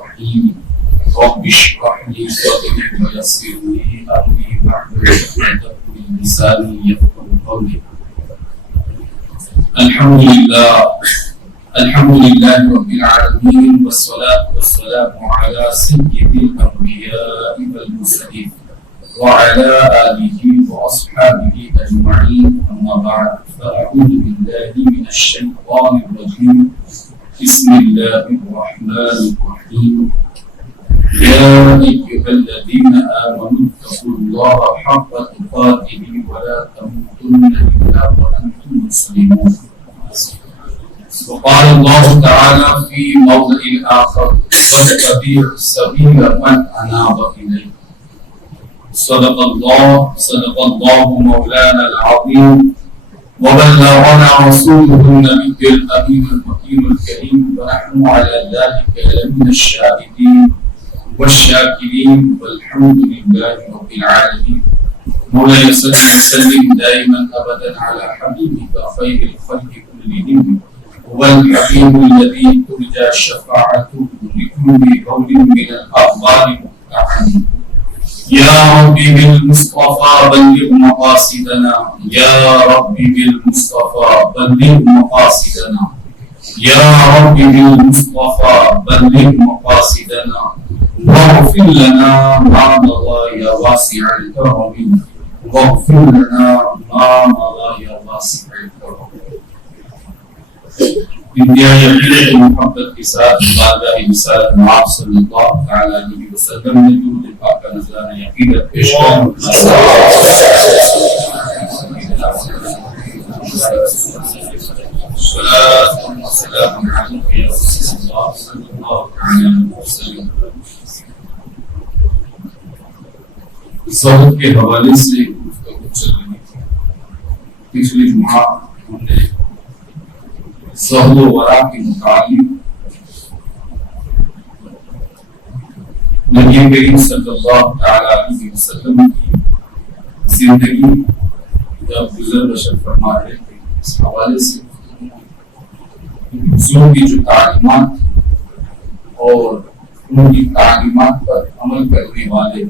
الرحيم رب اشرح لي صدري ويسر لي أمري واحلل عقدة من لساني يفقهوا قولي. الحمد لله رب العالمين والصلاة والسلام على سيد الأنبياء والمرسلين وعلى آله وأصحابه أجمعين. أما بعد فأعوذ بالله من الشيطان الرجيم. بسم الله الرحمن الرحيم. يا أيها الذين آمنوا اتقوا الله حق تقاته ولا تموتن إلا وأنتم مسلمون. وقال الله تعالى في موضع آخر واتبع سبيل من أناب إليه. صدق الله مولانا العظيم وبلغنا رسوله النبي الأمين المكين الكريم ونحن على ذلك لمن الشاهدين والشاكرين والحمد لله رب العالمين. مولاي صل وسلم دائما أبدا على حبيبك خير الخلق كلهم هو الحكيم الذي ترجى شفاعته لكل قول من الأخبار مقتحم. يا ربي بالمصطفى بلغ مقاصدنا، يا ربي بالمصطفى بلغ مقاصدنا، يا ربي بالمصطفى بلغ مقاصدنا، واغفر لنا ما مضى يا واسع الكرم، واغفر لنا ما مضى يا واسع الكرم. انتہائی عقیدت محبت کے ساتھ بارگاہ رسالت مآب صلی اللہ تعالی علیہ وسلم نے درود پاک کا نذرانہ عقیدت پیش کریں. صلاۃ و سلام علیک یا رسول اللہ صلی اللہ تعالی علیہ وسلم. زہد کے حوالے سے گفتگو چل رہی تھی. پچھلی جمعہ ہم نے زہد و ورع کے متعلق نبی کریم صلی اللہ تعالی علیہ وسلم کی زندگی جب گزر بسر فرما رہے تھے اس حوالے سے حضور کی جو تعلیمات اور ان کی تعلیمات پر عمل کرنے والے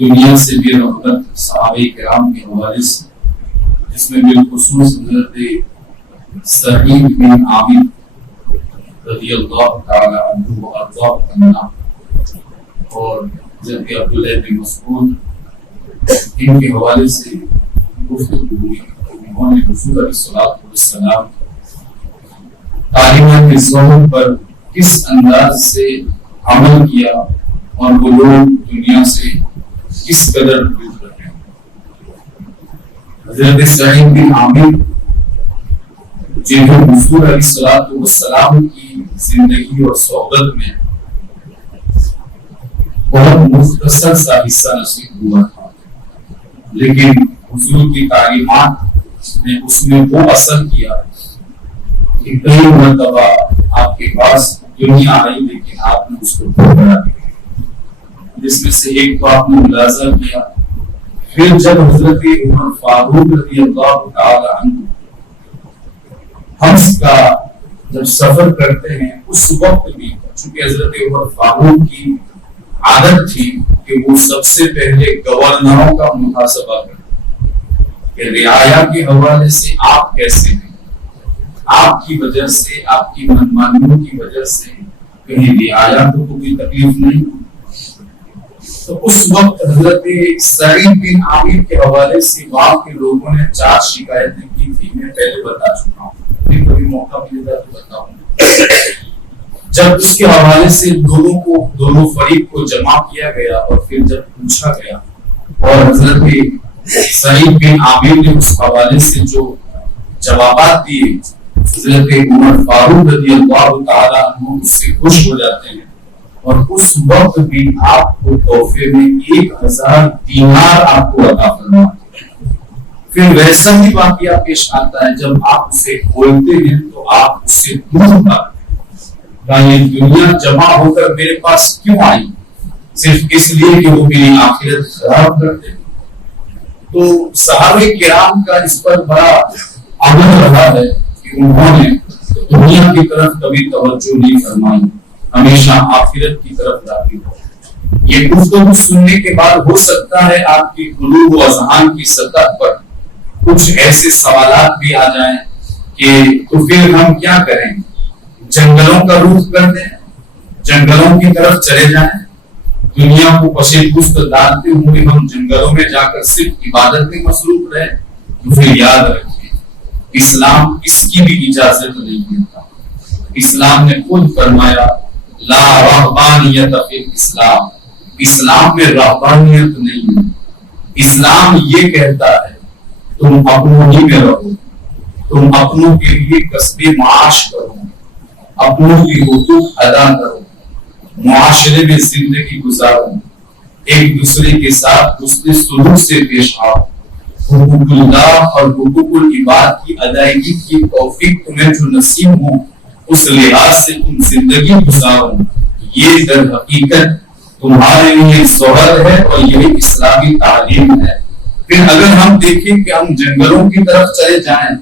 دنیا سے بے رغبت صحابہ کرام کے حوالے سے، جس میں بالخصوص حضرت سعید بن عامر رضی اللہ تعالی عنہ و ارضاہ عنہ اور حضرت عبداللہ بن مسعود، ان کے حوالے سے گفتگو ہوئی. انہوں نے رسول علیہ الصلوۃ والسلام تعلیمات زہد پر کس انداز سے عمل کیا اور وہ لوگ دنیا سے کس قدر دور رہے. حضرت سعید بن عامر جنہیں حضور علیہ الصلوۃ والسلام کی زندگی اور صحبت میں بہت مختصر سا حصہ نصیب ہوا تھا، لیکن حضور کی تعلیمات نے اس میں وہ اثر کیا کہ کئی مرتبہ آپ کے پاس دنیا آئی لیکن آپ نے اس کو بھولا دیا. جس میں سے ایک تو آپ نے ملاحظہ کیا، پھر جب حضرت عمر فاروق رضی اللہ تعالی عنہ حج کا جب سفر کرتے ہیں اس وقت بھی چونکہ حضرت عمر فاروق کی عادت تھی کہ وہ سب سے پہلے گورنروں کا محاسبہ کرتے کہ رعایا کے حوالے سے آپ کیسے ہیں، آپ کی وجہ سے، آپ کی منمانیوں کی وجہ سے کہیں رعایا کو کوئی تکلیف نہیں. تو اس وقت حضرت سعید بن عامر کے حوالے سے وہاں کے لوگوں نے 4 شکایتیں کی تھی. میں پہلے بتا چکا ہوں، کبھی موقع ملے گا تو بتاؤں. جب اس کے حوالے سے دونوں فریق کو جمع کیا گیا اور پھر جب پوچھا گیا اور حضرت سعید بن عامر نے اس حوالے سے جو جوابات دیے، حضرت عمر فاروق رضی اللہ تعالی عنہ اس سے خوش ہو جاتے ہیں اور اس وقت بھی آپ کو تحفے میں 1000 دینار آپ کو عطا فرماتے ہیں. پھر ویسا ہی واقعہ پیش آتا ہے جب آپ اسے کھولتے ہیں تو آپ اسے دور پاتے ہیں. یہ دنیا جمع ہو کر میرے پاس کیوں آئی؟ صرف اس لیے کہ وہ میری آخرت خراب کرتے. تو صحابہ کرام کا اس پر بڑا عمل رہا ہے کہ انہوں نے دنیا کی طرف کبھی توجہ نہیں فرمائی. ہمیشہ آخرت کی طرف راغب ہو۔ یہ گفتگو سننے کے بعد ہو سکتا ہے آپ کی قلوب و اذہان کی سطح پر کچھ ایسے سوالات بھی آ جائیں کہ تو پھر ہم کیا کریں؟ جنگلوں کا رخ کر دیں، جنگلوں کی طرف چلے جائیں، دنیا کو پشے پشت ڈالتے ہوئے ہم جنگلوں میں جا کر صرف عبادت میں مصروف رہیں؟ تو پھر یاد رکھیں اسلام اس کی بھی اجازت نہیں دیتا۔ اسلام نے خود فرمایا لا رہبانیت فی الاسلام، اسلام میں رہبانیت نہیں ہے۔ اسلام یہ کہتا ہے تم اپنوں ہی میں رہو، تم اپنوں کے لیے کسب معاش کرو، اپنوں کی حقوق ادا کرو، معاشرے میں زندگی گزارو، ایک دوسرے کے ساتھ حسن سلوک سے پیش آؤ، حقوق اللہ اور حقوق العباد کی ادائیگی کی توفیق تمہیں جو نصیب ہو اس لحاظ سے تم زندگی گزارو۔ یہ در حقیقت تمہارے لیے سہولت ہے اور یہی اسلامی تعلیم ہے۔ پھر اگر ہم دیکھیں کہ ہم جنگلوں کی طرف چلے جائیں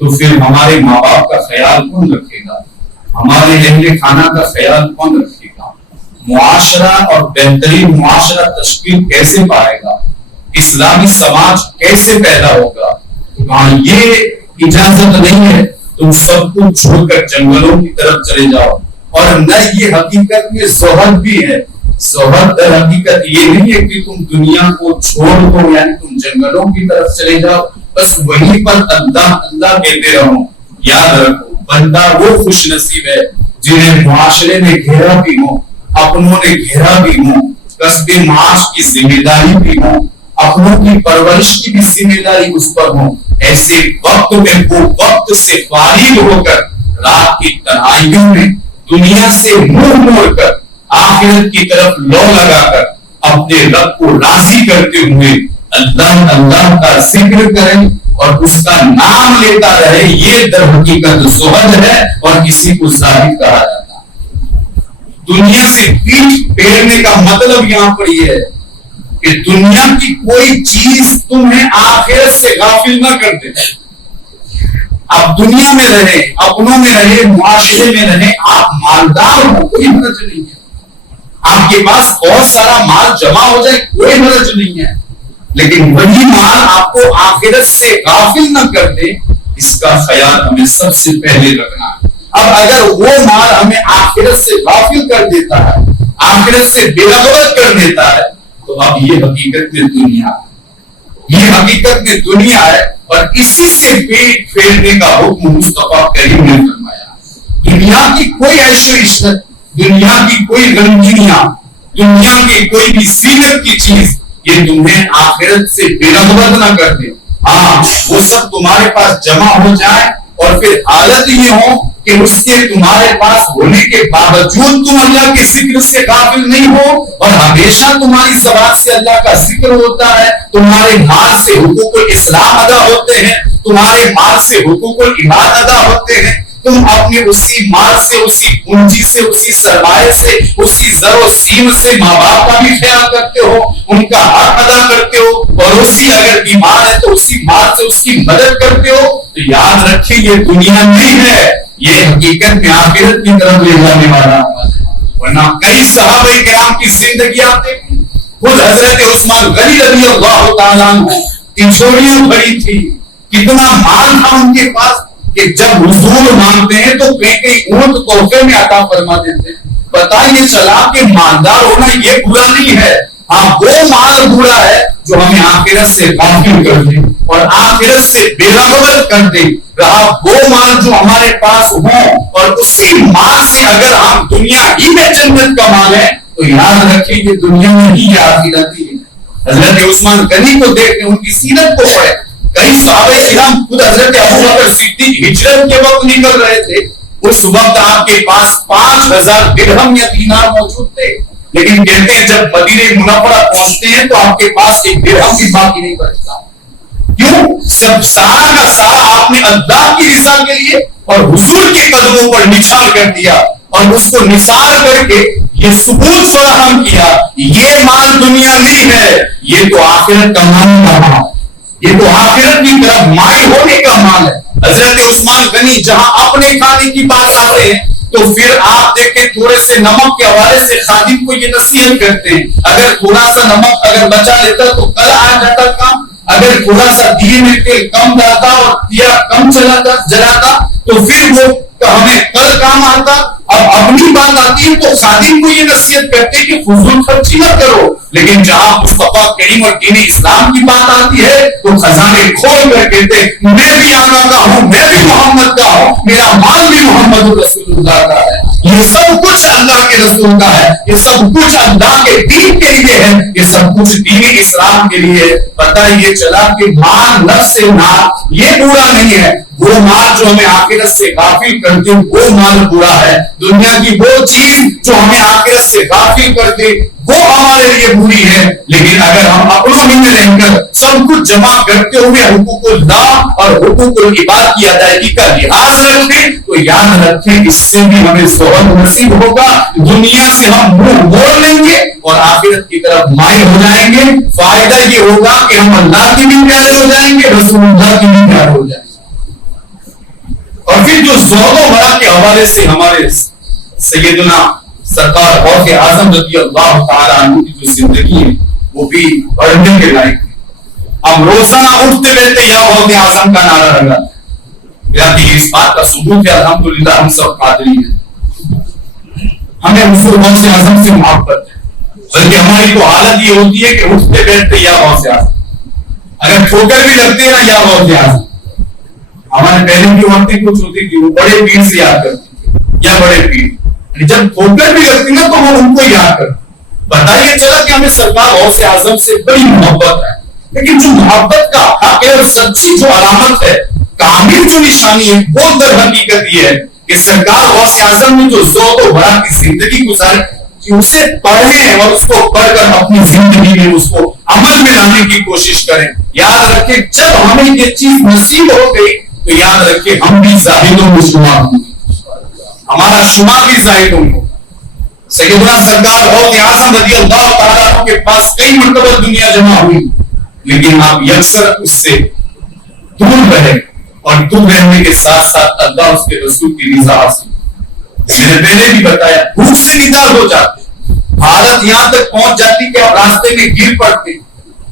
تو پھر ہمارے ماں باپ کا خیال کون رکھے گا؟ ہمارے اہل خانہ کا خیال کون رکھے گا؟ معاشرہ اور بہترین معاشرہ تشکیل کیسے پائے گا؟ اسلامی سماج کیسے پیدا ہوگا؟ یہ اجازت نہیں ہے تم سب کو چھوڑ کر جنگلوں کی طرف چلے جاؤ۔ اور نہ یہ حقیقت میں زہد بھی ہے۔ زہد در حقیقت یہ نہیں ہے کہ تم دنیا کو چھوڑ دو، یعنی تم جنگلوں کی طرف چلے جاؤ بس وہیں پر اللہ اللہ کہتے رہو۔ یاد رکھو بندہ وہ خوش نصیب ہے جنہیں معاشرے میں گھیرا بھی ہو، اپنوں نے گھیرا بھی ہو، کسب معاش کی ذمہ داری بھی ہو، اپنوں کی پرورش کی بھی ذمہ داری اس پر ہو۔ ایسے وقت میں وہ وقت سے فارغ ہو کر رات کی تنہائیوں میں دنیا سے منہ موڑ کر آخرت کی طرف لو لگا کر اپنے رب کو راضی کرتے ہوئے اللہ اللہ کا ذکر کریں اور اس کا نام لیتا رہے، یہ در حقیقت زہد ہے اور کسی کو زاہد کہا جاتا ہے۔ دنیا سے پیٹ پھیرنے کا مطلب یہاں پر یہ ہے کہ دنیا کی کوئی چیز تمہیں آخرت سے غافل نہ کر دے۔ آپ دنیا میں رہے، اپنوں میں رہے، معاشرے میں رہے، آپ مالدار ہو کوئی حرج نہیں ہے، آپ کے پاس بہت سارا مال جمع ہو جائے کوئی حرج نہیں ہے، لیکن وہی مال آپ کو آخرت سے غافل نہ کر دے، اس کا خیال ہمیں سب سے پہلے رکھنا ہے۔ اب اگر وہ مال ہمیں آخرت سے غافل کر دیتا ہے، آخرت سے بے رغبت کر دیتا ہے، تو اب یہ حقیقت میں دنیا ہے، یہ حقیقت میں دنیا ہے اور اسی سے پیٹ پھیرنے کا حکم مصطفیٰ کریم نے فرمایا۔ دنیا کی کوئی عیش و عشرت، دنیا کی کوئی رنگینیاں، دنیا کی کوئی بھی زینت کی چیز یہ تمہیں آخرت سے بے رغبت نہ کر دے۔ ہاں وہ سب تمہارے پاس جمع ہو جائے اور پھر حالت یہ ہو کہ اس کے تمہارے پاس ہونے کے باوجود تم اللہ کے ذکر سے غافل نہیں ہو اور ہمیشہ تمہاری زبان سے اللہ کا ذکر ہوتا ہے، تمہارے مال سے حقوق الاسلام ادا ہوتے ہیں، تمہارے مال سے حقوق العباد ادا ہوتے ہیں، تم اپنے اسی مال سے، اسی پونجی سے، اسی سرمایہ سے، اسی زر و سیم سے ماں باپ کا بھی خیال کرتے ہو، ان کا حق ادا کرتے ہو، پڑوسی اگر بیمار ہے تو اسی مال سے اس کی مدد کرتے ہو، تو یاد رکھیں یہ دنیا نہیں ہے، یہ حقیقت میں آخرت کی طرف لے جانے والا۔ ورنہ کئی صحابہ کرام کی زندگی آپ دیکھیں، خود حضرت عثمان غنی رضی اللہ تعالیٰ عنہ تنچوڑیاں بھری تھی، کتنا مال تھا ان کے پاس کہ جب حضور مانگتے ہیں تو کئی اونٹ تحفے میں عطا فرما دیتے ہیں۔ پتہ یہ چلا کہ مالدار ہونا یہ برا نہیں ہے، ہاں وہ مال برا ہے جو ہمیں آخرت سے غافل کر دے اور آخرت سے بے رغبت کر دے۔ رہا وہ مال جو ہمارے پاس ہو اور اسی مال سے اگر ہم دنیا ہی میں جنت کمائیں تو یاد رکھیں یہ دنیا میں ہی آخرت ہی ہے۔ حضرت عثمان غنی کو دیکھیں، ان کی سیرت کو پڑھیں، کئی صحابہ کرام، خود حضرت ابوبکر صدیق ہجرت کے وقت نکل رہے تھے، اس وقت آپ کے پاس 5000 درہم یا دینار موجود تھے، لیکن کہتے ہیں جب مدینہ منورہ پہنچتے ہیں تو آپ کے پاس ایک درہم بھی باقی نہیں بچتا۔ کیوں؟ سب سارا کا سارا آپ نے اللہ کی رضا کے لیے اور حضور کے قدموں پر نچھاور کر دیا اور اس کو نثار کر کے یہ ثبوت فراہم کیا یہ مال دنیا نہیں ہے، یہ تو آخرت کمانے کا مال ہے، یہ تو آخرت کی طرف مائل ہونے کا مال ہے۔ حضرت عثمان غنی جہاں اپنے کھانے کی بات آتے ہیں تو پھر آپ دیکھیں تھوڑے سے نمک کے حوالے سے خادم کو یہ نصیحت کرتے ہیں، اگر تھوڑا سا نمک اگر بچا لیتا تو کل آ جاتا کام، اگر تھوڑا سا دیے میں تیل کم ڈالتا اور دیا کم جلاتا تو پھر وہ ہمیں کل کام آتا۔ اب اپنی بات آتی ہے تو خادم کو یہ نصیحت کرتے کہ فضول خرچی نہ کرو، لیکن جہاں مصطفیٰ کریم اور دین اسلام کی بات آتی ہے تو خزانے کھول کر کہتے میں بھی آقا کا ہوں، میں بھی محمد کا ہوں، میرا مال بھی محمد رسول اللہ کا ہے، یہ سب کچھ اللہ کے رسول کا ہے، یہ سب کچھ اللہ کے دین کے لیے ہے، یہ سب کچھ دین اسلام کے لیے۔ پتہ یہ چلا کہ مال نفس سے مال یہ برا نہیں ہے، وہ مال جو ہمیں آخرت سے غافل کرتے وہ مال برا ہے، دنیا کی وہ چیز جو ہمیں آخرت سے غافل کرتے وہ ہمارے لیے بری ہے۔ لیکن اگر ہم اپنوں ہی میں رہ کر سب کچھ جمع کرتے ہوئے حقوق اللہ اور حقوق العباد کی ادائیگی کا لحاظ رکھیں تو یاد رکھیں اس سے بھی ہمیں زہد نصیب ہوگا، دنیا سے ہم منہ موڑ لیں گے اور آخرت کی طرف مائل ہو جائیں گے۔ فائدہ یہ ہوگا کہ ہم اللہ کے بھی پیارے ہو جائیں گے، رسول اللہ کے بھی پیارے ہو جائیں گے۔ اور پھر جو زہد و ورع کے حوالے سے ہمارے سیدنا سرکار غوث اعظم رضی اللہ تعالی عنہ کی جو زندگی ہے وہ بھی پڑھنے کے لائق ہے۔ ہم روزانہ اٹھتے بیٹھتے یا غوث اعظم کا نعرہ لگاتے ہیں، میرا کہ اس بات کا ثبوت ہے الحمدللہ ہم سب قادری ہیں، ہمیں حضور غوث اعظم سے محبت ہے، بلکہ ہماری تو حالت یہ ہوتی ہے کہ اٹھتے بیٹھتے یا غوث اعظم، اگر ٹھوکر بھی لگتے ہیں نا یا غوث اعظم۔ ہمارے پہلے کی عورتیں کچھ ہوتی تھی وہ بڑے پیر سے یاد کرتی تھی یا بڑے پیر، جب ٹھوکر بھی لگتی نا تو وہ ان کو یاد کرتے۔ پتہ یہ چلا کہ ہمیں سرکار غوث اعظم سے بڑی محبت ہے، لیکن جو محبت کا حق ہے اور سچی جو علامت ہے، کامل جو نشانی ہے وہ در حقیقت یہ ہے کہ سرکار غوث اعظم نے جو زہد و ورع کی زندگی گزاری کہ اسے پڑھیں اور اس کو پڑھ کر اپنی زندگی میں اس کو عمل میں لانے کی کوشش کریں۔ یاد رکھیں جب ہمیں یہ چیز نصیب ہو گئی تو یاد رکھیں ہم بھی زاہدوں میں شمار ہوں گے، ہمارا شمار بھی زاہدوں میں ہوگا۔ سیدنا سرکار غوث اعظم رضی اللہ تعالیٰ عنہ کے پاس کئی مرتبہ دنیا جمع ہوئی، لیکن آپ یکسر اس سے دور رہے اور دور رہنے کے ساتھ ساتھ اللہ اس کے رسول کی رضا حاصل۔ میں نے پہلے بھی بتایا بھوک سے نڈال ہو جاتے، حالت یہاں تک پہنچ جاتی کہ آپ راستے میں گر پڑتے،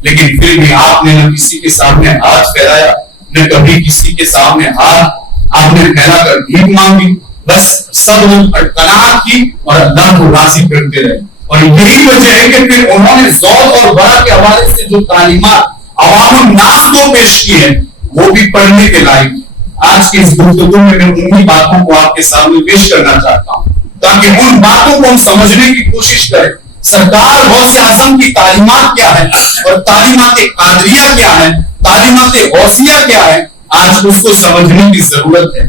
لیکن پھر بھی آپ نے نہ کسی کے سامنے ہاتھ پھیلایا، نہ کبھی کسی کے سامنے ہاتھ آپ نے پھیلا کر بھیک مانگی، بس سب قناعت کی اور اللہ کو راضی کرتے رہے۔ اور یہی وجہ ہے کہ پھر انہوں نے زہد اور ورع کے حوالے سے جو تعلیمات عوام الناس کو پیش کی ہیں وہ بھی پڑھنے کے لائق ہیں۔ آج کی اس گفتگو میں انہی باتوں کو آپ کے سامنے پیش کرنا چاہتا ہوں تاکہ ان باتوں کو ہم سمجھنے کی کوشش کریں۔ سرکار غوث اعظم کی تعلیمات کیا ہے اور تعلیمات قادریہ کیا ہے، تعلیمات غوثیہ کیا ہے، آج اس کو سمجھنے کی ضرورت ہے۔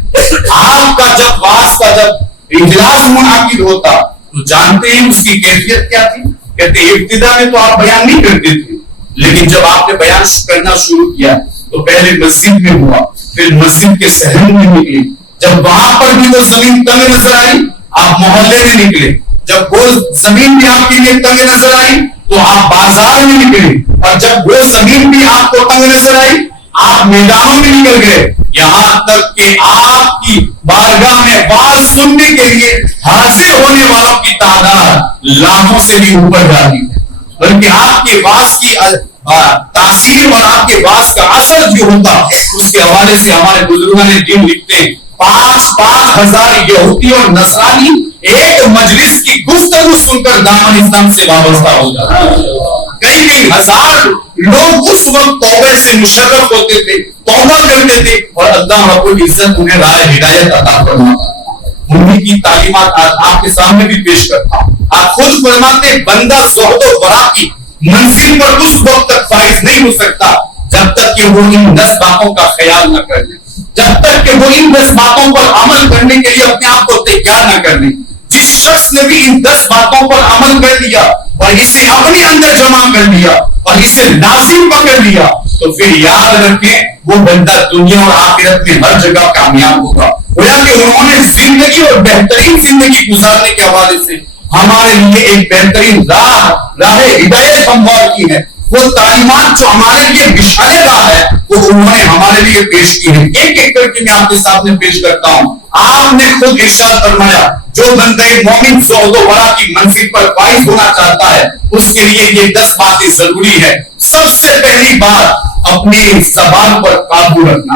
آپ کا جب واس کا جب اجلاس منعقد ہوتا تو جانتے ہیں اس کی کیفیت کیا تھی؟ کہتے ہیں ابتدا میں تو آپ بیان نہیں کرتے تھے، لیکن جب آپ نے بیان کرنا شروع کیا تو پہلے مسجد میں ہوا، پھر مسجد کے صحن میں نکلے، جب وہاں پر بھی وہ زمین تنگ نظر آئی آپ محلے میں نکلے، جب وہ زمین بھی آپ کے لیے تنگ نظر آئی تو آپ بازار میں نکلے، اور جب وہ زمین بھی آپ کو تنگ نظر آئی آپ میدانوں میں نکل گئے، یہاں تک کہ آپ کی بارگاہ میں واز سننے کے لیے حاضر ہونے والوں کی تعداد لاکھوں سے بھی اوپر جاتی ہے، بلکہ آپ کے واز کی تاثیر اور آپ کے واز کا اثر جو ہوتا اس کے حوالے سے ہمارے بزرگان دین لکھتے ہیں 5,000 یہودی اور نصرانی ایک مجلس کی گفتگو سن کر دامن اسلام سے وابستہ ہو جاتا ہے۔ کئی ہزار لوگ اس وقت توبہ سے مشرف ہوتے تھے، توبہ کرتے تھے اور اللہ رب العزت انہیں راہ ہدایت عطا فرماتا۔ انہی کی تعلیمات آج آپ کے سامنے بھی پیش کرتا ہوں۔ آپ خود فرماتے بندہ زہد و ورع کی منزل پر اس وقت تک فائز نہیں ہو سکتا جب تک کہ وہ ان 10 باتوں کا خیال نہ کر لے، جب تک کہ وہ ان 10 باتوں پر عمل کرنے کے لیے اپنے آپ کو تیار نہ کر لے۔ جس شخص نے بھی ان 10 باتوں پر عمل کر لیا اور اسے اپنے اندر جمع کر لیا اور اسے لازم پکڑ لیا تو پھر یاد رکھیں وہ بندہ دنیا اور آخرت میں ہر جگہ کامیاب ہوگا۔ گویا کہ انہوں نے زندگی اور بہترین زندگی گزارنے کے حوالے سے ہمارے لیے ایک بہترین راہ ہدایت ہموار کی ہے۔ وہ تعلیمات جو ہمارے لیے بچھانے کا ہے وہ انہوں نے ہمارے لیے پیش کی ہے. ایک ایک کر کے میں آپ کے سامنے پیش کرتا ہوں. آپ نے خود ارشاد فرمایا جو بندے مومن زہد و ورع کی منزل پر فائز ہونا چاہتا ہے اس کے لیے یہ 10 باتیں ضروری ہے. سب سے پہلی بات اپنی زبان پر قابو رکھنا,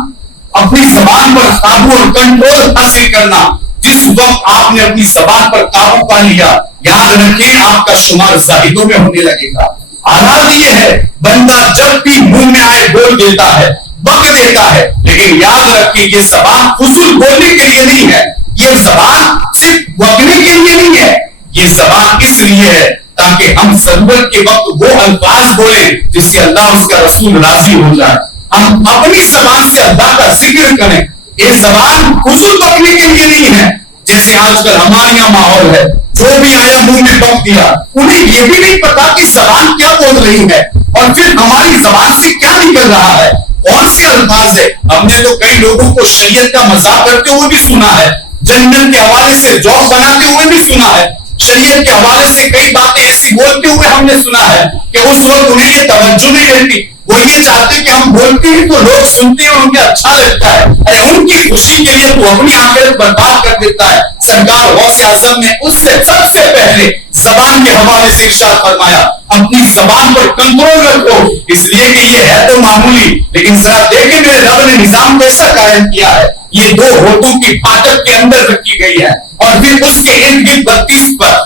اپنی زبان پر قابو اور کنٹرول حاصل کرنا. جس وقت آپ نے اپنی زبان پر قابو پا لیا, یاد رکھیں آپ کا شمار زاہدوں میں ہونے لگے گا. حالات یہ ہے بندہ جب بھی منہ میں آئے بول دیتا ہے, بک دیتا ہے, لیکن یاد رکھیں یہ زبان فضول بولنے کے لیے نہیں ہے, یہ زبان صرف بکنے کے لیے نہیں ہے, یہ زبان اس لیے ہے تاکہ ہم ضرورت کے وقت وہ الفاظ بولیں جس سے اللہ اس کا رسول راضی ہو جائے. ہم اپنی زبان سے اللہ کا ذکر کریں. یہ زبان فضول بکنے کے لیے نہیں ہے. جیسے آج کل ہمارے یہاں ماحول ہے, جو بھی آیا منہ میں بک دیا, انہیں یہ بھی نہیں پتا کہ زبان کیا بول رہی ہے اور پھر ہماری زبان سے کیا نکل رہا ہے, کون سے الفاظ ہے. ہم نے تو کئی لوگوں کو شریعت کا مذاق کرتے ہوئے بھی سنا ہے, جنت کے حوالے سے جوک بناتے ہوئے بھی سنا ہے, شریعت کے حوالے سے کئی باتیں ایسی بولتے ہوئے ہم نے سنا ہے کہ اس وقت انہیں یہ توجہ نہیں رہتی. وہ یہ چاہتے کہ ہم بولتے ہیں تو لوگ سنتے ہیں, ان کے اچھا لگتا ہے. ارے ان کی خوشی کے لیے تو اپنی آخرت برباد کر دیتا ہے. سرکار غوث اعظم نے اس سے سب سے پہلے زبان کے حوالے سے ارشاد فرمایا اپنی زبان پر کنٹرول رکھو, اس لیے کہ یہ ہے تو معمولی, لیکن ذرا دیکھیں میرے رب نے نظام کیسا قائم کیا ہے. یہ 2 ہونٹوں کی پھاٹک کے اندر رکھی گئی ہے اور پھر اس کے ارد گرد 32 پر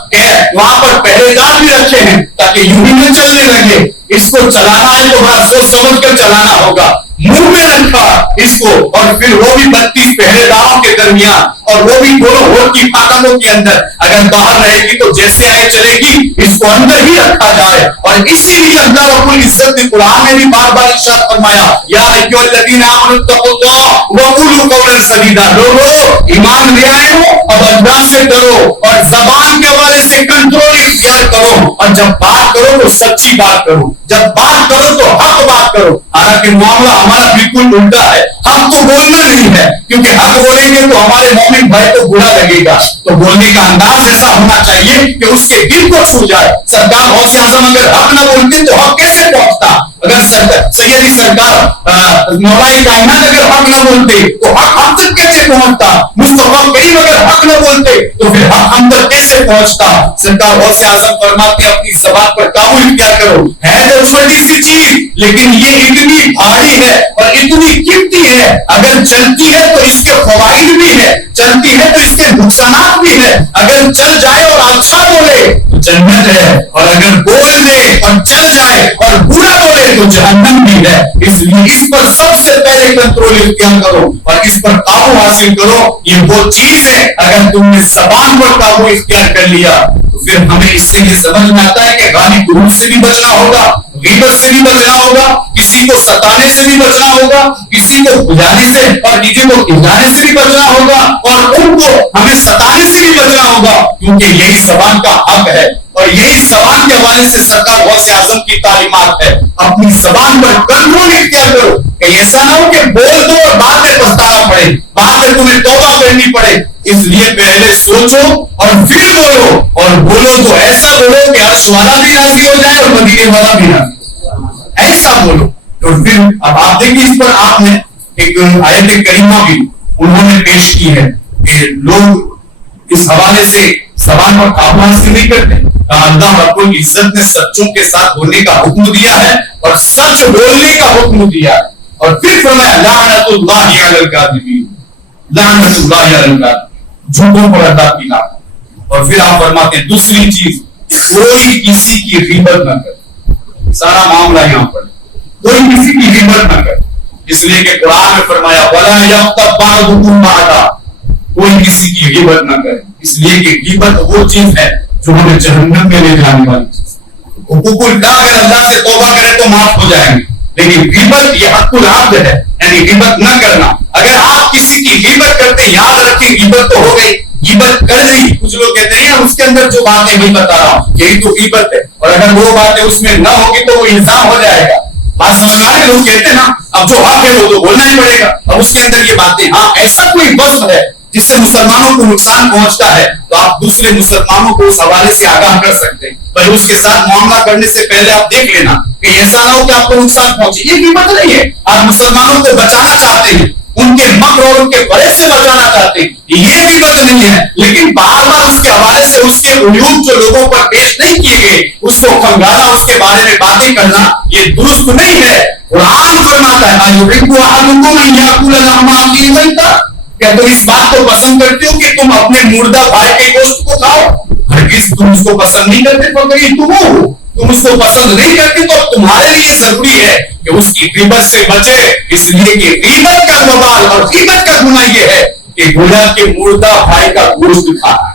وہاں پر پہرے دار بھی رکھے ہیں تاکہ یوں ہی نہ چلنے لگے. اس کو چلانا ہے تو بڑا سوچ سمجھ کر چلانا ہوگا. منہ میں رکھا اس کو اور پھر وہ بھی 32 پہرے داروں کے درمیان, اور وہ بھی دونوں ہونٹ کی پھاٹکوں کے اندر. اگر باہر رہے گی تو جیسے آئے چلے گی, اس کو اندر ہی رکھا جائے. اور اسی لیے اللہ رب العزت نے قرآن میں بھی بار بار ارشاد فرمایا یا ایھا الذین آمنوا اتقوا اللہ وقولوا قولا سدیدا. لوگو ایمان لے آئے ہو, اب اللہ سے ڈرو اور زبان کے حوالے سے کنٹرول اختیار کرو, اور جب بات کرو تو سچی بات کرو, جب بات کرو تو حق بات کرو. حالانکہ معاملہ ہمارا بالکل الٹا ہے. ہم تو بولنا نہیں ہے کیونکہ حق بولیں گے تو ہمارے مومن بھائی کو برا لگے گا. تو بولنے کا انداز ایسا ہونا چاہیے کہ اس کے دل کو چھو جائے. سرکار غوث اعظم اگر حق نہ بولتے تو حق کیسے پہنچتا؟ اگر سیدی سرکار مولا کائنات اگر حق نہ بولتے تو حق ہم تک کیسے پہنچتا؟ مصطفیٰ کریم اگر حق نہ بولتے تو پھر حق ہم تک کیسے پہنچتا؟ سرکار غوث اعظم فرماتے اپنی زبان پر قابو اختیار کرو. ہے تو چھوٹی سی چیز لیکن یہ اتنی بھاری ہے اور اتنی قیمتی ہے. اگر چلتی ہے تو اس کے فوائد بھی ہے, چلتی ہے تو اس کے نقصانات بھی ہے. اگر چل جائے اور اچھا بولے تو جنت ہے, اور اگر بول لے اور چل جائے اور برا بولے تو جہنم بھی ہے. اس لیے اس پر سب سے پہلے کنٹرول اختیار کرو اور اس پر قابو حاصل کرو. یہ وہ چیز ہے اگر تم نے زبان پر قابو اختیار کر لیا تو پھر ہمیں اس سے یہ سمجھ میں آتا ہے کہ غالی گروہ سے بھی بچنا ہوگا, غیبت سے بھی بچنا ہوگا, کسی کو ستانے سے بھی بچنا ہوگا, کسی کو بجانے سے اور کسی کو کھلانے سے بھی بچنا ہوگا, اور ان کو ہمیں ستانے سے بھی بچنا ہوگا, کیونکہ یہی زبان کا حق ہے. اور یہی زبان کے حوالے سے سرکار غوث اعظم کی تعلیمات ہے. اپنی زبان پر کنٹرول اختیار کرو کہ ایسا نہ ہو کہ بول دو اور بعد میں پچھتانا پڑے, بعد میں تمہیں توبہ کرنی پڑے. اس لیے پہلے سوچو اور پھر بولو, اور بولو تو ایسا بولو کہ عرش والا بھی راضی ہو جائے اور مدینے والا بھی راضی ہو جائے. ایسا بولو. تو پھر اب آپ دیکھیں اس پر آپ نے ایک آیت کریمہ بھی انہوں نے پیش کی ہے کہ لوگ اس حوالے سے زبان پر قابو حاصل نہیں کرتے. اللہ رب العزت نے سچوں کے ساتھ ہونے کا حکم دیا ہے اور سچ بولنے کا حکم دیا ہے, اور پھر فرمایا لعنت اللہ علی الکاذبین, لعنت اللہ علی الکاذبین, جھوٹوں پر اللہ کی لعنت. اور پھر آپ فرماتے ہیں دوسری چیز, کوئی کسی کی غیبت نہ کرے. سارا معاملہ یہاں پر کوئی کسی کی غیبت نہ کرے, اس لیے کہ قرآن میں فرمایا ولا یغتب بعضکم بعضا, کوئی کسی کی غیبت نہ کرے. اس لیے کہ غیبت وہ چیز ہے جو ہمیں جہنم میں لے جانے والی چیز. حقوق اللہ اگر اللہ سے توبہ کرے تو معاف ہو جائیں گے, لیکن غیبت یہ حق العبد ہے, یعنی غیبت نہ کرنا. اگر آپ کسی کی غیبت کرتے, یاد رکھیں غیبت تو ہو گئی, غیبت کر لی. کچھ لوگ کہتے ہیں اس کے اندر جو باتیں نہیں بتا رہا ہوں یہی تو غیبت ہے, اور اگر وہ باتیں اس میں نہ ہوگی تو وہ الزام ہو جائے گا. بات سمجھ میں آئے؟ لوگ کہتے ہیں نا اب جو حق ہے وہ تو بولنا ہی پڑے گا, اب اس کے اندر یہ باتیں. ہاں ایسا کوئی وصف ہے جس سے مسلمانوں کو نقصان پہنچتا ہے تو آپ دوسرے مسلمانوں کو اس حوالے سے آگاہ کر سکتے ہیں. بھائی اس کے ساتھ معاملہ کرنے سے پہلے آپ دیکھ لینا کہ ایسا نہ ہو کہ آپ کو نقصان پہنچے. یہ غیبت نہیں ہے. آپ مسلمانوں کو بچانا چاہتے ہیں, ان کے مکر اور ان کے بڑے سے بچانا چاہتے ہیں, یہ غیبت نہیں ہے. لیکن بار بار اس کے حوالے سے اس کے عیوب جو لوگوں پر پیش نہیں کیے گئے اس کو کھنگالنا, اس کے بارے میں باتیں کرنا, یہ درست نہیں ہے. قرآن فرماتا ہے کیا تم اس بات کو پسند کرتے ہو کہ تم اپنے مردہ بھائی کے گوشت کو کھاؤ؟ ہرگز تم اس کو پسند نہیں کرتے. تم اس کو پسند نہیں کرتے تو تمہارے لیے ضروری ہے کہ اس کی غیبت سے بچے, اس لیے کہ غیبت کا وبال اور غیبت کا گناہ یہ ہے کہ گویا کے مردہ بھائی کا گوشت کھانا.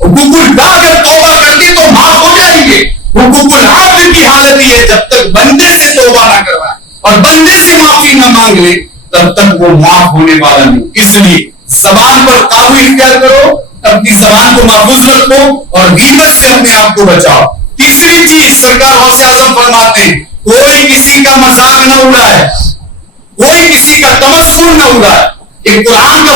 حقوق اللہ اگر توبہ کرتے تو معاف ہو جائیں گے. حقوق العبد کی حالت یہ ہے جب تک بندے سے توبہ نہ کروائے اور بندے سے معافی نہ مانگ لے تب تک وہ معاف ہونے والا نہیں. اس لیے زبان پر قابو اختیار کرو, اپنی زبان کو محفوظ رکھو اور غیبت سے اپنے آپ کو بچاؤ. تیسری چیز سرکار غوث اعظم فرماتے ہیں, کوئی کسی کا مذاق نہ اڑائے, کوئی کسی کا تمسخر نہ اڑائے. ایک قرآن کا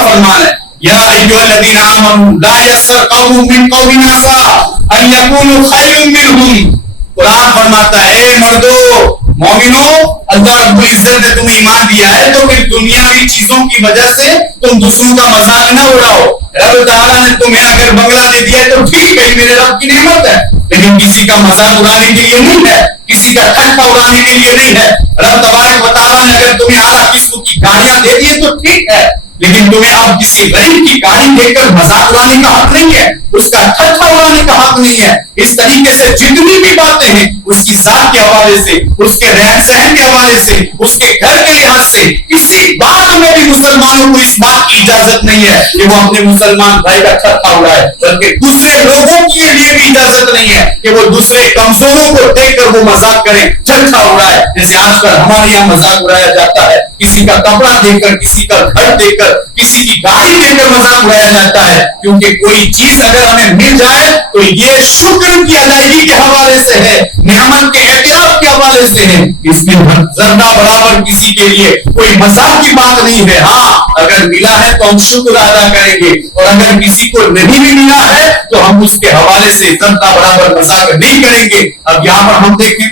فرمان ہے, یا ایھا الذین آمنوا لا یسخر قوم من قوم عسیٰ ان یکونوا خیرا منہم. قرآن فرماتا ہے اے مردو مومنو, اللہ رب العزت نے تمہیں ایمان دیا ہے تو پھر دنیاوی چیزوں کی وجہ سے تم دوسروں کا مذاق نہ اڑاؤ. رب تعالیٰ نے تمہیں اگر بنگلہ دے دیا ہے تو ٹھیک ہے, میرے رب کی نعمت ہے, لیکن کسی کا مذاق اڑانے کے لیے نہیں ہے, کسی کا ٹھٹھا اڑانے کے لیے نہیں ہے. رب تبارک و تعالیٰ نے اگر تمہیں اعلیٰ قسم کی گاڑیاں دے دی ہے تو ٹھیک ہے, لیکن تمہیں اب کسی غریب کی گاڑی دیکھ کر مذاق اڑانے کا حق نہیں ہے, اس کا ٹھٹھا اڑانے کا حق نہیں ہے. اس طریقے سے جتنی بھی باتیں ہیں اس کی ذات کے حوالے سے, اس کے رہن سہن کے حوالے سے, اس کے گھر کے لحاظ سے, کسی بات میں بھی مسلمانوں کو اس بات کی اجازت نہیں ہے کہ وہ اپنے مسلمان بھائی کا ٹھٹھا اڑائے, بلکہ دوسرے لوگوں کے لیے بھی اجازت نہیں ہے کہ وہ دوسرے کمزوروں کو دیکھ کر وہ مذاق کریں, ٹھٹھا اڑائے. جیسے آج کل ہمارے یہاں مذاق اڑایا جاتا ہے, کسی کا کپڑا دیکھ کر, کسی کا گھر دیکھ کر, کسی کی گاڑی دیکھ کر مذاق اڑایا جاتا ہے. کیونکہ کوئی چیز اگر ہمیں مل جائے تو یہ شکر کی ادائیگی کے حوالے سے ہے, نعمت کے اعتراف کے حوالے سے ہے. اس میں ذرہ برابر کسی کے لیے کوئی مذاق کی بات نہیں ہے. ہاں اگر ملا ہے تو ہم شکر ادا کریں گے, اور اگر کسی کو نہیں بھی ملا ہے تو ہم اس کے حوالے سے ذرہ برابر مذاق نہیں کریں گے. اب یہاں پر ہم دیکھیں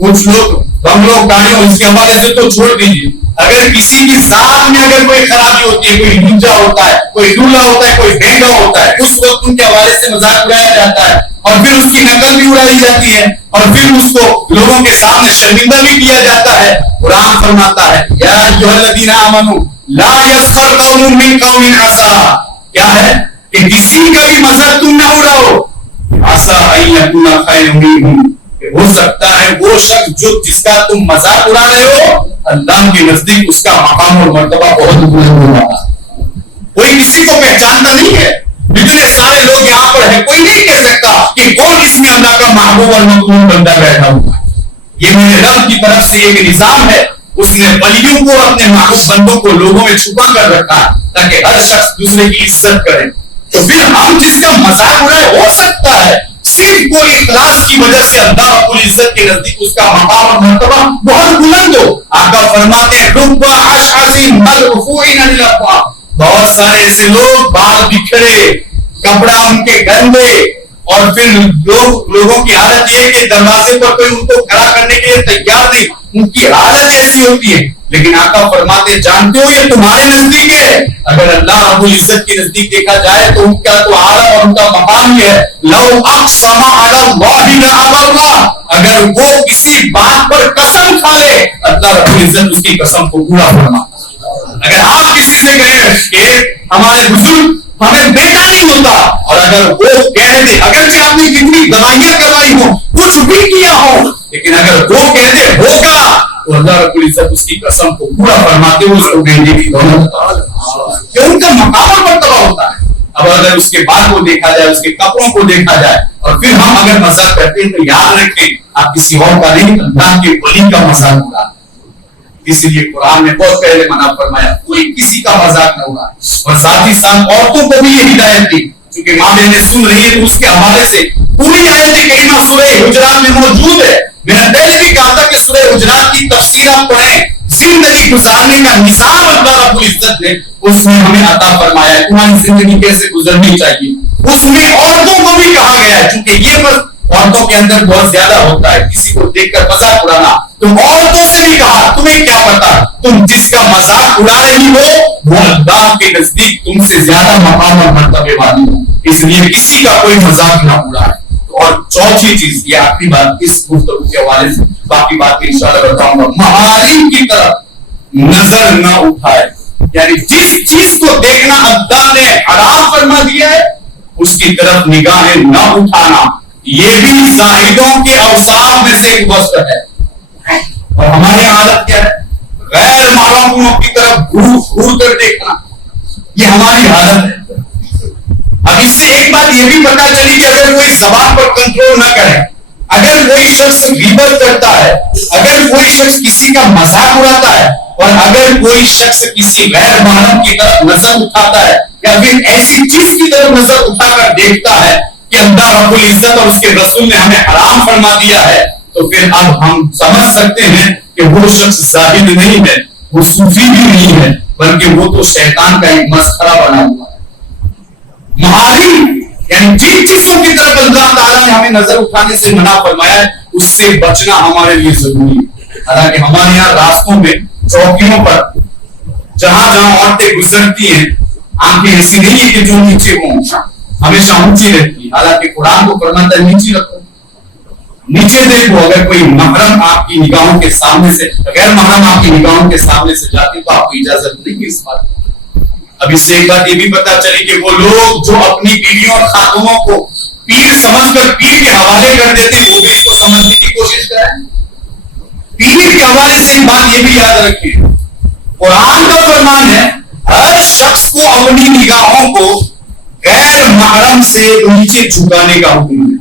کچھ لوگ ہم لوگ گاڑیوں اس کے حوالے سے تو چھوڑ دیجیے, اگر کسی کی ذات میں اگر کوئی خرابی ہوتی ہے, کوئی ہنجا ہوتا ہے, کوئی ڈولا ہوتا ہے, کوئی بھینگا ہوتا ہے, اس وقت ان کے حوالے سے مذاق اڑایا جاتا ہے اور پھر اس کی نقل بھی اڑائی جاتی ہے اور پھر اس کو لوگوں کے سامنے شرمندہ بھی کیا جاتا ہے. قرآن فرماتا ہے یا ایھا الذین آمنوا لا یسخر قوم من قوم عسیٰ, کیا ہے کہ کسی کا بھی مذاق تم نہ اڑاؤ, عسیٰ ان یکون خیرا منہم, ہو سکتا ہے وہ شخص جس کا تم مذاق اڑا رہے ہو اللہ کے نزدیک اس کا مقام اور مرتبہ بہت بلند ہوگا. کوئی کسی کو پہچانتا نہیں ہے, اتنے سارے لوگ یہاں پر ہیں, کوئی نہیں کہہ سکتا کہ کون اس میں اللہ کا محبوب اور مقبول بندہ بیٹھا ہوا ہے. یہ میرے رب کی طرف سے ایک نظام ہے, اس نے ولیوں کو اپنے محبوب بندوں کو لوگوں میں چھپا کر رکھا تاکہ ہر شخص دوسرے کی عزت کرے. تو پھر ہم جس کا مذاق اڑائے, ہو سکتا ہے صرف کوئی اخلاص کی وجہ سے اللہ رب العزت کے نزدیک اس کا مقام اور مرتبہ بہت بلند ہو. آقا فرماتے ہیں رب اشعث مرفوع عن الافواه, بہت سارے ایسے لوگ بال بکھرے, کپڑا ان کے گندے, اور پھر لوگوں کی حالت یہ کہ دروازے پر کوئی ان کو کھڑا کرنے کے لیے تیار نہیں, ان کی حالت ایسی ہوتی ہے. لیکن آقا فرماتے جانتے ہو یہ تمہارے نزدیک ہے, اگر اللہ رب العزت کے نزدیک دیکھا جائے تو ان کا تو عالم اور ان کا مقام یہ ہے لو اقسم علی اللہ لابرہ, اگر وہ کسی بات پر قسم کھائے اللہ رب العزت اس کی قسم کو پورا فرماتا. اگر آپ کسی سے کہیں کہ ہمارے بزرگ ہمیں بیٹا نہیں ہوتا, اور اگر وہ کہہ دے, اگرچہ آپ نے کتنی دوائیاں کروائی ہو, کچھ بھی کیا ہو, لیکن اگر وہ کہہ دے ہوگا تو اللہ رب العزت اس کی قسم کو پورا فرماتے ہوئے اس کو بھیجنے کی دولت کہ ان کا مقام اور مرتبہ ہوتا ہے. اب اگر اس کے بال کو دیکھا جائے, اس کے کپڑوں کو دیکھا جائے, اور پھر ہم اگر مذاق کرتے ہیں تو یاد رکھیں آپ کسی اور کا نہیں, اللہ کے ولی کا مذاق اڑاتے. اسی لیے قرآن نے بہت پہلے منع فرمایا کوئی کسی کا مذاق نہ اڑائے, اور ساتھ ہی ساتھ عورتوں کو بھی یہ ہدایت دی, کیونکہ ماں بہنیں سن رہی ہے تو اس کے حوالے سے پوری آیت کریمہ سورہ حجرات میں موجود ہے. میں نے پہلے بھی کہا تھا کہ سورہ حجرات کی تفسیر آپ پڑھیں, زندگی گزارنے کا نظام اللہ رب العزت نے اس میں ہمیں عطا فرمایا ہے, تمہاری زندگی کیسے گزرنی چاہیے. اس میں عورتوں کو بھی کہا گیا ہے, چونکہ یہ بس عورتوں کے اندر بہت زیادہ ہوتا ہے, کسی کو دیکھ کر مذاق اڑانا. تم عورتوں سے بھی کہا تمہیں کیا پتا تم جس کا مذاق اڑا رہی ہو وہ اللہ کے نزدیک تم سے زیادہ مقام اور مرتبے والی ہو, اس لیے کسی کا کوئی مذاق نہ اڑائے. اور چوتھی چیز, یہ آخری بات اس گفتگو کے حوالے سے, باقی بات انشاءاللہ بتاؤں گا, محارم کی طرف نظر نہ اٹھائے. یعنی جس چیز کو دیکھنا اللہ نے حرام فرما دیا ہے اس کی طرف نگاہیں نہ اٹھانا, یہ بھی زاہدوں کے اوصاف میں سے ایک وصف ہے. اور ہماری حالت کیا ہے؟ غیر محرموں کی طرف گھور کر دیکھنا, یہ ہماری حالت ہے. اب اس سے ایک بات یہ بھی پتا چلی کہ اگر کوئی زبان پر کنٹرول نہ کرے, اگر کوئی شخص غیبت کرتا ہے, اگر کوئی شخص کسی کا مذاق اڑاتا ہے, اور اگر کوئی شخص کسی غیر محرم کی طرف نظر اٹھاتا ہے یا پھر ایسی چیز کی طرف نظر اٹھا کر دیکھتا ہے کہ اللہ رب العزت اور اس کے رسول نے ہمیں حرام فرما دیا ہے, تو پھر اب ہم سمجھ سکتے ہیں کہ وہ شخص زاہد نہیں ہے, وہ صوفی بھی نہیں ہے, بلکہ وہ تو شیطان کا ایک مسخرہ بنا ہوا ہے. محارم یعنی جن چیزوں کی طرف اللہ تعالیٰ نے ہمیں نظر اٹھانے سے منع فرمایا ہے اس سے بچنا ہمارے لیے ضروری ہے. حالانکہ ہمارے یہاں راستوں میں, چوکیوں پر جہاں جہاں عورتیں گزرتی ہیں, آنکھیں ایسی نہیں ہے کہ جو نیچے ہوں, ہمیشہ اونچی رہتی ہے. حالانکہ قرآن کو فرماتا ہے نیچے رکھو, نیچے دیکھو. اگر کوئی محرم آپ کی نگاہوں کے سامنے سے, غیر محرم آپ کی نگاہوں کے سامنے سے جاتی تو آپ کو اجازت نہیں اس بات کی. اب اس سے ایک بات یہ بھی پتا چلی کہ وہ لوگ جو اپنی بیویوں اور خاتونوں کو پیر سمجھ کر پیر کے حوالے کر دیتے ہیں, وہ بھی اس کو سمجھنے کی کوشش کریں. پیر کے حوالے سے ایک بات یہ بھی یاد رکھیے, قرآن کا فرمان ہے ہر شخص کو اپنی نگاہوں کو غیر محرم سے نیچے جھکانے کا حکم ہے,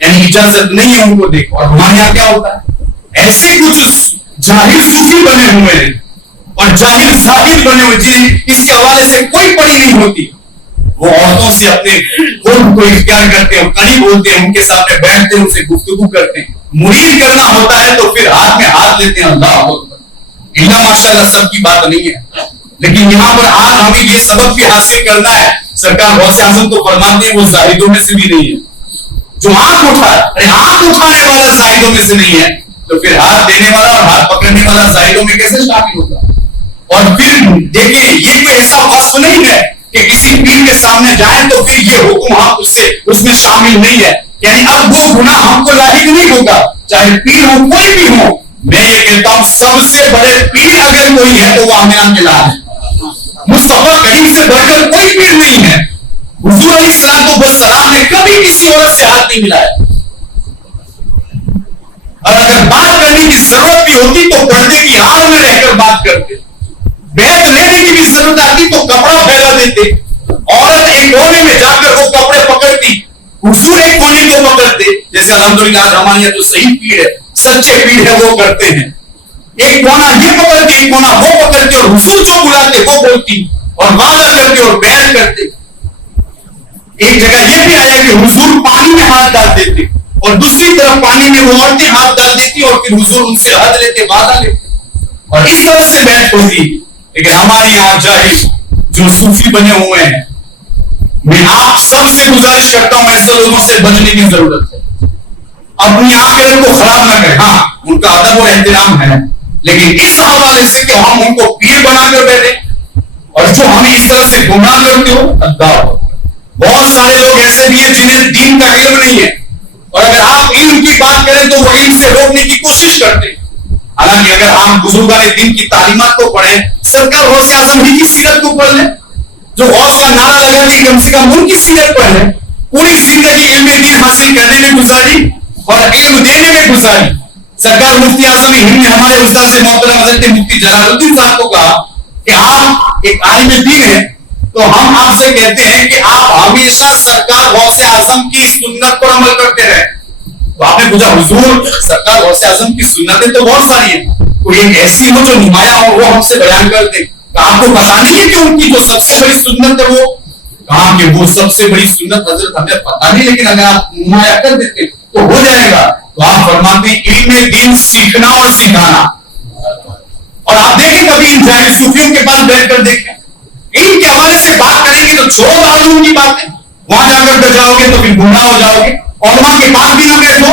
یعنی اجازت نہیں ہے ان کو دیکھو. اور ہمارے یہاں کیا ہوتا ہے, ایسے کچھ جاہل صوفی بنے ہوئے ہیں اور جاہل زاہد بنے ہوئے جنہیں اس کے حوالے سے کوئی پڑی نہیں ہوتی, وہ عورتوں سے اپنے قرب کو اختیار کرتے ہیں, قریب ہوتے ہیں, ان کے سامنے بیٹھتے ہیں, ان سے گفتگو کرتے ہیں. مرید کرنا ہوتا ہے تو پھر ہاتھ میں ہاتھ لیتے ہیں. اللہ اکبر, اللہ ماشاءاللہ سب کی بات نہیں ہے, لیکن یہاں پر آج ہمیں یہ سبق بھی حاصل کرنا ہے. سرکار غوث اعظم تو فرماتے ہیں وہ زاہدوں میں سے بھی نہیں ہے. جو آنکھ اٹھائے, آنکھ اٹھانے والا زاہدوں میں سے نہیں ہے, تو پھر ہاتھ دینے والا اور ہاتھ پکڑنے والا زاہدوں میں کیسے شامل ہوگا؟ اور پھر دیکھیں یہ کوئی ایسا وصف نہیں ہے کہ کسی پیر کے سامنے جائیں تو پھر یہ حکم ہم اس میں شامل نہیں ہے. یعنی اب وہ گناہ ہم کو لاحق نہیں ہوگا, چاہے پیر ہو کوئی بھی ہو. میں یہ کہتا ہوں سب سے بڑے پیر اگر کوئی ہے تو وہ آمنہ کے لال ہے. مصطفیٰ کریم سے بڑھ کر کوئی پیر نہیں ہے. حضور علیہ السلام والسلام نے کبھی کسی عورت سے ہاتھ نہیں ملایا, اور اگر بات کرنے کی ضرورت بھی ہوتی تو پردے کی آڑ میں رہ کر بات کرتے. بیعت لینے کی بھی ضرورت آتی تو کپڑا پھیلا دیتے. عورت ایک کونے میں جا کر وہ کپڑے پکڑتی, حضور ایک کونے کو پکڑتے, جیسے الحمدللہ ہمارے یہاں جو صحیح پیر ہے, سچے پیر ہے وہ کرتے ہیں. ایک کونا یہ پکڑتی, ایک کونا وہ پکڑتی, اور حضور جو بلاتے وہ بولتی اور وعدہ کرتے اور بیان کرتے. ایک جگہ یہ بھی آیا کہ حضور پانی میں ہاتھ ڈال دیتے اور دوسری طرف پانی میں وہ عورتیں ہاتھ ڈال دیتی اور پھر حضور ان سے عہد لیتے, وعدہ لیتے, اور اس طرح سے بیعت ہوتی. لیکن ہمارے یہاں جاہل جو صوفی بنے ہوئے ہیں, میں آپ سب سے گزارش کرتا ہوں ایسے لوگوں سے بچنے کی ضرورت ہے. اپنی آخرت کو خراب نہ کریں. ہاں ان کا ادب اور احترام ہے, لیکن اس حوالے سے کہ ہم ان کو پیر بنا کر بیٹھے اور جو ہمیں اس طرح سے گمراہ کرتے ہو. اللہ, بہت سارے لوگ ایسے بھی ہیں جنہیں دین کا علم نہیں ہے, اور اگر آپ علم کی بات کریں تو وہ علم سے روکنے کی کوشش کرتے ہیں. حالانکہ اگر آپ بزرگان دین کی تعلیمات کو پڑھیں, سرکار غوث اعظم ہی کی سیرت کو پڑھ لیں, جو غوث کا نعرہ لگا دی, کم سے کم ان کی سیرت پڑھ لیں. پوری زندگی علم دین حاصل کرنے میں گزاری اور علم دینے میں گزاری. سرکار مفتی اعظم ہند نے ہمارے استاد سے محترم حضرت مفتی جلال الدین صاحب کو کہا کہ آپ ایک عالم دین ہیں, تو ہم آپ سے کہتے ہیں کہ آپ ہمیشہ سرکار غوث اعظم کی سنت پر عمل کرتے رہے. تو آپ نے پوچھا حضور سرکار غوث اعظم کی سنتیں تو بہت ساری ہیں, کوئی ایک ایسی ہو جو نمایاں ہو وہ ہم سے بیان کر دیں. آپ کو پتا نہیں ہے کہ ان کی جو سب سے بڑی سنت ہے وہ, کہا کہ وہ سب سے بڑی سنت حضرت ہمیں پتا نہیں, لیکن اگر آپ نمایاں کر دیتے تو ہو جائے گا. تو آپ فرماتے ہیں علم دین سیکھنا اور سکھانا. اور آپ دیکھیں کبھی ان جاہل صوفیوں کے پاس بیٹھ کر دیکھیں, ان کے حوالے سے بات کریں گے تو چھوڑو معلوم کی باتیں, وہاں جا کر جاؤ گے تو پھر گمراہ ہو جاؤ گے. علماء کے پاس بھی نہ بیٹھو,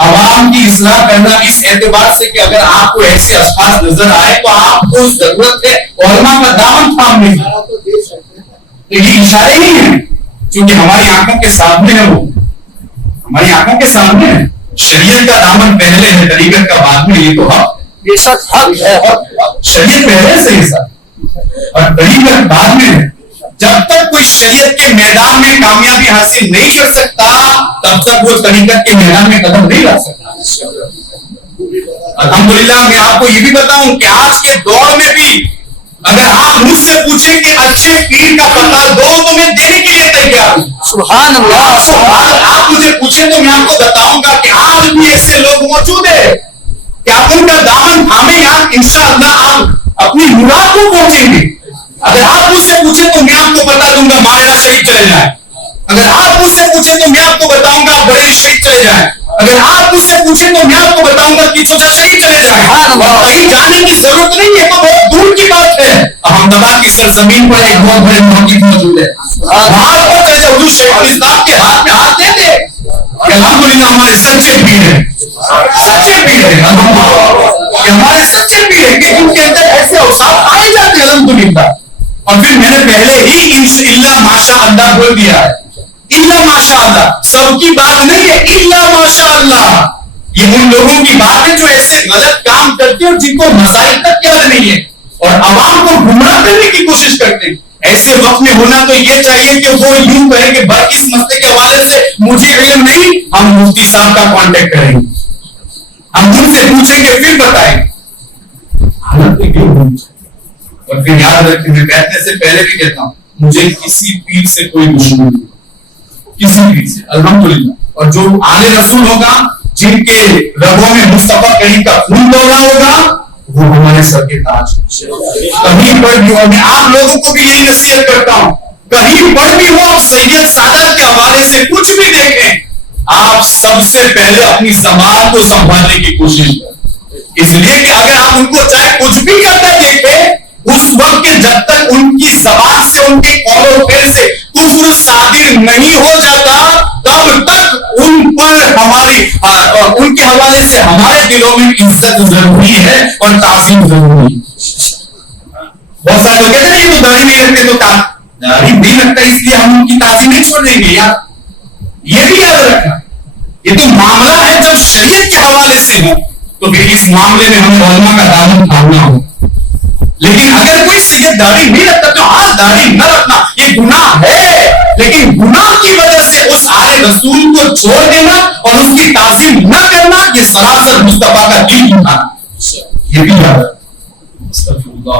عوام کی اصلاح کرنا اس اعتبار سے کہ اگر آپ کو ایسے اشخاص نظر آئے تو آپ کو ضرورت ہے علماء کا دامن تھامنے کی. تو یہ اشارے ہی ہیں کیونکہ ہماری آنکھوں کے سامنے ہے، وہ ہماری آنکھوں کے سامنے ہے. شریعت کا دامن پہلے ہے، طریقت کا بعد میں. یہ تو حق بے شک حق ہے. شریعت پہلے سے ہی سر اور طریقت بعد میں ہے. جب تک کوئی شریعت کے میدان میں کامیابی حاصل نہیں کر سکتا تب تک وہ طریقت کے میدان میں قدم نہیں رکھ سکتا. الحمدللہ میں آپ کو یہ بھی بتاؤں کہ آج کے دور میں بھی اگر آپ مجھ سے پوچھیں کہ اچھے پیر کا پتہ دو تو میں دینے کے لیے تیار ہوں. سبحان اللہ. آپ مجھے پوچھیں تو میں آپ کو بتاؤں گا کہ آج بھی ایسے لوگ موجود ہیں کہ آپ ان کا دامن تھامیں آپ انشاءاللہ آپ اپنی مراد کو پہنچیں گے. اگر آپ مجھ سے پوچھیں تو میں آپ کو بتا دوں گا مارینا شریف چلے جائیں. اگر آپ مجھ سے پوچھیں تو میں آپ کو بتاؤں گا بریلی شریف چلے جائیں. اگر آپ مجھ سے پوچھیں تو میں آپ کو بتاؤں گا کہ چوچا شریف چلے جائیں. اور کہیں جانے کی ضرورت نہیں ہے، تو بہت دور کی بات ہے. احمدآباد کی سرزمین پر ایک بہت بڑے محقق موجود ہے، وہاں پر چلے جائے. حضور شیخ الاسلام کے ہاتھ میں ہاتھ دے دے. الحمدللہ ہمارے سچے پیر ہیں، سچے پیر ہیں. ہمارے سچے پیر ہیں کہ ان کے اندر ایسے اوصاف پائے جاتے ہیں الحمدللہ. اور پھر میں نے پہلے ہی الا ماشاء اللہ بول دیا ہے. الا ماشاء اللہ سب کی بات نہیں ہے، الا ماشاء اللہ یہ ان لوگوں کی بات ہے جو ایسے غلط کام کرتے ہیں اور جن کو مسائل تک یاد نہیں ہے اور عوام کو گمراہ کرنے کی کوشش کرتے ہیں. ایسے وقت میں ہونا تو یہ چاہیے کہ وہ یوں کہے کہ بھائی اس مسئلے کے حوالے سے مجھے علم نہیں، ہم مفتی صاحب کا کانٹیکٹ کریں گے، ہم ان سے پوچھیں گے پھر بتائیں گے. حالت کیوں ہونی چاہیے. اور پھر یاد رکھیں میں بیٹھنے سے پہلے بھی کہتا ہوں مجھے کسی پیر سے کوئی دشمنی نہیں، کسی پیر سے الحمدللہ. اور جو آل رسول ہوگا، جن کے رگوں میں مصطفیٰ کریم کا خون دوڑا ہوگا، وہ ہمارے سر کے تاج. کہیں پر بھی ہو، میں آپ لوگوں کو بھی یہی نصیحت کرتا ہوں، کہیں پر بھی ہو آپ سید سادات کے حوالے سے کچھ بھی دیکھیں، آپ سب سے پہلے اپنی زبان کو سنبھالنے کی کوشش کریں. اس لیے کہ اگر آپ ان کو چاہے کچھ بھی کرتے دیکھیں، اس وقت کے جب تک ان کی زبان سے ان کے قول و فعل سے کفر صادر نہیں ہو جاتا تب تک ان پر ہماری ان کے حوالے سے ہمارے دلوں میں عزت ضروری ہے اور تعظیم ضروری ہے. بہت سارے لوگ کہتے ہیں یہ تو داڑھی نہیں رکھتے تو داڑھی نہیں رکھتا اس لیے ہم ان کی تعظیم نہیں چھوڑ دیں گے. یار یہ بھی یاد رکھنا، یہ تو معاملہ ہے جب شریعت کے حوالے سے ہو تو پھر اس معاملے میں ہمیں علماء کا دامن تھامنا ہو. لیکن اگر کوئی سید داڑھی نہیں رکھتا تو ہاں داڑھی نہ رکھنا یہ گناہ ہے، لیکن گناہ کی وجہ سے اس آل رسول کو چھوڑ دینا اور اس کی تعظیم نہ کرنا یہ سراسر مصطفیٰ کا دین گناہ. یہ بھی یاد رکھنا.